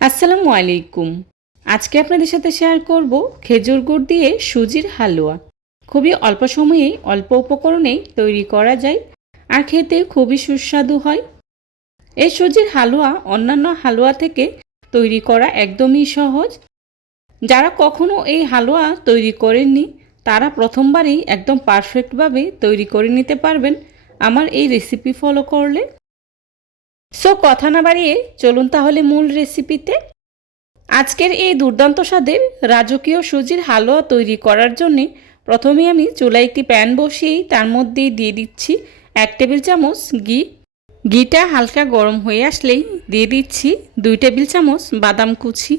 আসসালামু আলাইকুম। আজকে আপনাদের সাথে শেয়ার করব খেজুর গুড় দিয়ে সুজির হালুয়া। খুবই অল্প সময়ে অল্প উপকরণেই তৈরি করা যায় আর খেতে খুবই সুস্বাদু হয়। এই সুজির হালুয়া অন্যান্য হালুয়া থেকে তৈরি করা একদমই সহজ। যারা কখনো এই হালুয়া তৈরি করেননি তারা প্রথমবারেই একদম পারফেক্টভাবে তৈরি করে নিতে পারবেন আমার এই রেসিপি ফলো করলে। সো কথা না বাড়িয়ে চলুন তাহলে মূল রেসিপিতে। আজকের এই দুর্দান্ত স্বাদের রাজকীয় সুজির হালুয়া তৈরি করার জন্যে প্রথমে আমি চুলায় একটি প্যান বসিয়েই তার মধ্যে দিয়ে দিচ্ছি 1 টেবিল চামচ ঘি। ঘিটা হালকা গরম হয়ে আসলেই দিয়ে দিচ্ছি 2 টেবিল চামচ বাদাম কুচি।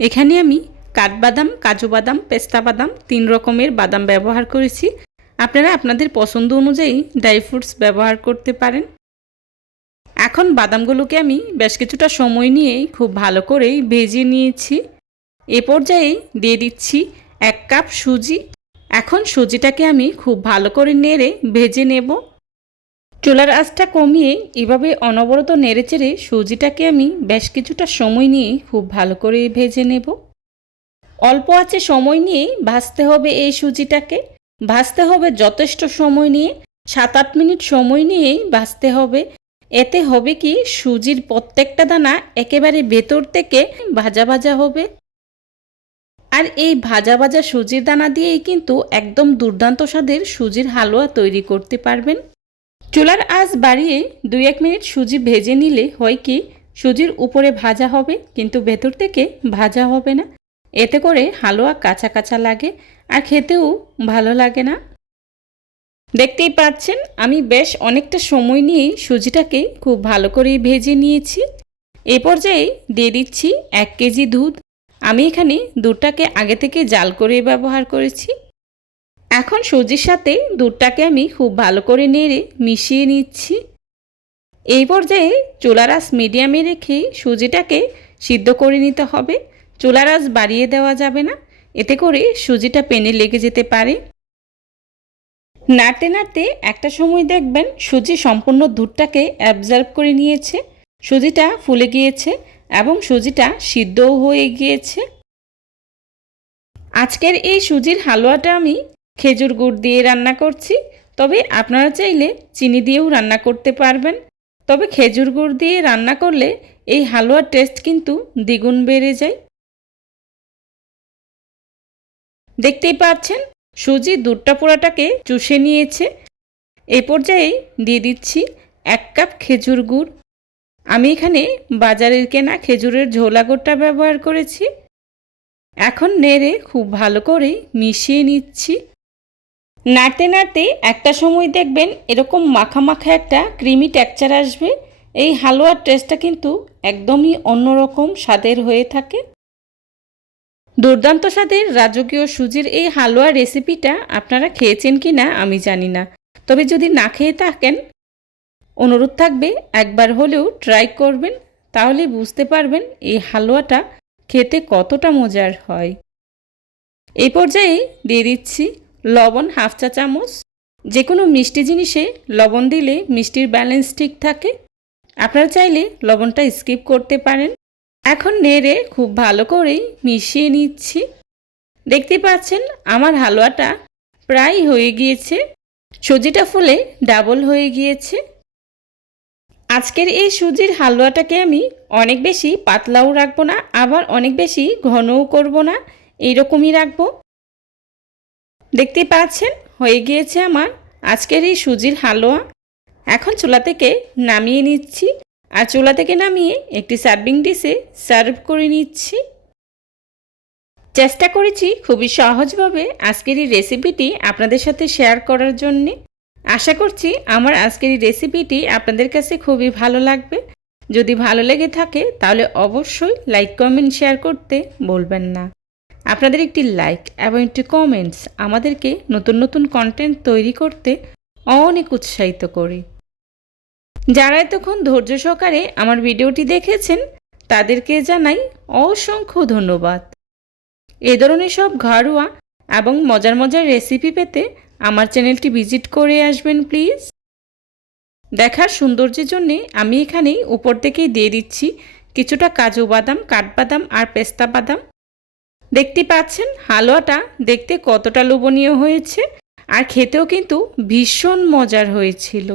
এখানে আমি কাঠবাদাম, কাজু বাদাম, পেস্তা বাদাম 3 রকমের বাদাম ব্যবহার করেছি। আপনারা আপনাদের পছন্দ অনুযায়ী ড্রাই ফ্রুটস ব্যবহার করতে পারেন। এখন বাদামগুলোকে আমি বেশ কিছুটা সময় নিয়ে খুব ভালো করে ভেজে নিয়েছি। এ পর্যায়ে দিয়ে দিচ্ছি 1 কাপ সুজি। এখন সুজিটাকে আমি খুব ভালো করে নেড়ে ভেজে নেব। চুলার আঁচটা কমিয়ে এভাবে অনবরত নেড়েচেড়ে সুজিটাকে আমি বেশ কিছুটা সময় নিয়ে খুব ভালো করে ভেজে নেব। অল্প আঁচে সময় নিয়ে ভাজতে হবে এই সুজিটাকে। ভাজতে হবে যথেষ্ট সময় নিয়ে, 7-8 মিনিট সময় নিয়েই ভাজতে হবে। এতে হবে কি সুজির প্রত্যেকটা দানা একেবারে ভেতর থেকে ভাজা ভাজা হবে। আর এই ভাজা ভাজা সুজির দানা দিয়েই কিন্তু একদম দুর্দান্ত স্বাদের সুজির হালুয়া তৈরি করতে পারবেন। চুলার আঁচ বাড়িয়ে 2-1 মিনিট সুজি ভেজে নিলে হয় কি সুজির উপরে ভাজা হবে কিন্তু ভেতর থেকে ভাজা হবে না। এতে করে হালুয়া কাঁচা কাঁচা লাগে আর খেতেও ভালো লাগে না। দেখতেই পাচ্ছেন আমি বেশ অনেকটা সময় নিয়ে সুজিটাকে খুব ভালো করে ভেজে নিয়েছি। এ পর্যায়ে দিয়ে দিচ্ছি 1 কেজি দুধ। আমি এখানে দুধটাকে আগে থেকে জাল করে ব্যবহার করেছি। এখন সুজির সাথে দুধটাকে আমি খুব ভালো করে নেড়ে মিশিয়ে নিচ্ছি। এই পর্যায়ে চুলার আঁচ মিডিয়ামে রেখে সুজিটাকে সিদ্ধ করে নিতে হবে। চুলার আঁচ বাড়িয়ে দেওয়া যাবে না, এতে করে সুজিটা পেনে লেগে যেতে পারে। নাড়তে নাড়তে একটা সময় দেখবেন সুজি সম্পূর্ণ দুধটাকে অ্যাবজর্ব করে নিয়েছে, সুজিটা ফুলে গিয়েছে এবং সুজিটা সিদ্ধও হয়ে গিয়েছে। আজকের এই সুজির হালুয়াটা আমি খেজুর গুড় দিয়ে রান্না করছি, তবে আপনারা চাইলে চিনি দিয়েও রান্না করতে পারবেন। তবে খেজুর গুড় দিয়ে রান্না করলে এই হালুয়ার টেস্ট কিন্তু দ্বিগুণ বেড়ে যায়। দেখতেই পাচ্ছেন সুজি দুধটা পুরাটাকে চুষে নিয়েছে। এই পর্যায়ে দিয়ে দিচ্ছি 1 কাপ খেজুর গুড়। আমি এখানে বাজারের কেনা খেজুরের ঝোলা গুড়টা ব্যবহার করেছি। এখন নেড়ে খুব ভালো করে মিশিয়ে নিচ্ছি। নাড়তে নাড়তে একটা সময় দেখবেন এরকম মাখা মাখা একটা ক্রিমি টেক্সচার আসবে। এই হালুয়ার টেস্টটা কিন্তু একদমই অন্যরকম স্বাদের হয়ে থাকে। দুর্দান্ত স্বাদের রাজকীয় সুজির এই হালুয়া রেসিপিটা আপনারা খেয়েছেন কি না আমি জানি না, তবে যদি না খেয়ে থাকেন অনুরোধ থাকবে একবার হলেও ট্রাই করবেন, তাহলে বুঝতে পারবেন এই হালুয়াটা খেতে কতটা মজার হয়। এই পর্যায়ে দিয়ে দিচ্ছি লবণ 1/2 চা চামচ। যে কোনো মিষ্টি জিনিসে লবণ দিলে মিষ্টির ব্যালেন্স ঠিক থাকে, আপনারা চাইলে লবণটা স্কিপ করতে পারেন। এখন নেড়ে খুব ভালো করেই মিশিয়ে নিচ্ছি। দেখতে পাচ্ছেন আমার হালুয়াটা প্রায় হয়ে গিয়েছে, সুজিটা ফুলে ডাবল হয়ে গিয়েছে। আজকের এই সুজির হালুয়াটাকে আমি অনেক বেশি পাতলাও রাখবো না, আবার অনেক বেশি ঘনও করব না, এইরকমই রাখবো। দেখতে পাচ্ছেন হয়ে গিয়েছে আমার আজকের এই সুজির হালুয়া। এখন চুলা থেকে নামিয়ে নিচ্ছি আর চুলা থেকে নামিয়ে একটি সার্ভিং ডিশে সার্ভ করে নিচ্ছি। চেষ্টা করেছি খুবই সহজভাবে আজকের এই রেসিপিটি আপনাদের সাথে শেয়ার করার জন্যে। আশা করছি আমার আজকের এই রেসিপিটি আপনাদের কাছে খুবই ভালো লাগবে। যদি ভালো লেগে থাকে তাহলে অবশ্যই লাইক, কমেন্ট, শেয়ার করতে ভুলবেন না। আপনাদের একটি লাইক এবং একটি কমেন্টস আমাদেরকে নতুন নতুন কন্টেন্ট তৈরি করতে অনেক উৎসাহিত করে। যারা এতক্ষণ ধৈর্য সহকারে আমার ভিডিওটি দেখেছেন তাদেরকে জানাই অসংখ্য ধন্যবাদ। এ ধরনের সব ঘরোয়া এবং মজার মজার রেসিপি পেতে আমার চ্যানেলটি ভিজিট করে আসবেন প্লিজ। দেখার সৌন্দর্যের জন্যে আমি এখানে উপর থেকেই দিয়ে দিচ্ছি কিছুটা কাজু বাদাম, কাঠবাদাম আর পেস্তা বাদাম। দেখতে পাচ্ছেন হালুয়াটা দেখতে কতটা লোভনীয় হয়েছে আর খেতেও কিন্তু ভীষণ মজার হয়েছিল।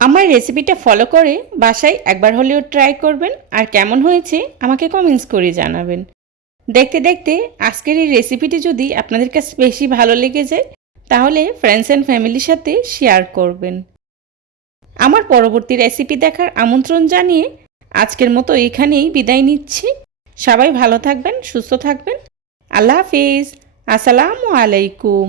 আমার রেসিপিটা ফলো করে বাসায় একবার হলেও ট্রাই করবেন আর কেমন হয়েছে আমাকে কমেন্টস করে জানাবেন। দেখতে দেখতে আজকের এই রেসিপিটি যদি আপনাদের কাছে বেশি ভালো লেগে যায় তাহলে ফ্রেন্ডস অ্যান্ড ফ্যামিলির সাথে শেয়ার করবেন। আমার পরবর্তী রেসিপি দেখার আমন্ত্রণ জানিয়ে আজকের মতো এখানেই বিদায় নিচ্ছি। সবাই ভালো থাকবেন, সুস্থ থাকবেন। আল্লাহ হাফিজ। আসসালামু আলাইকুম।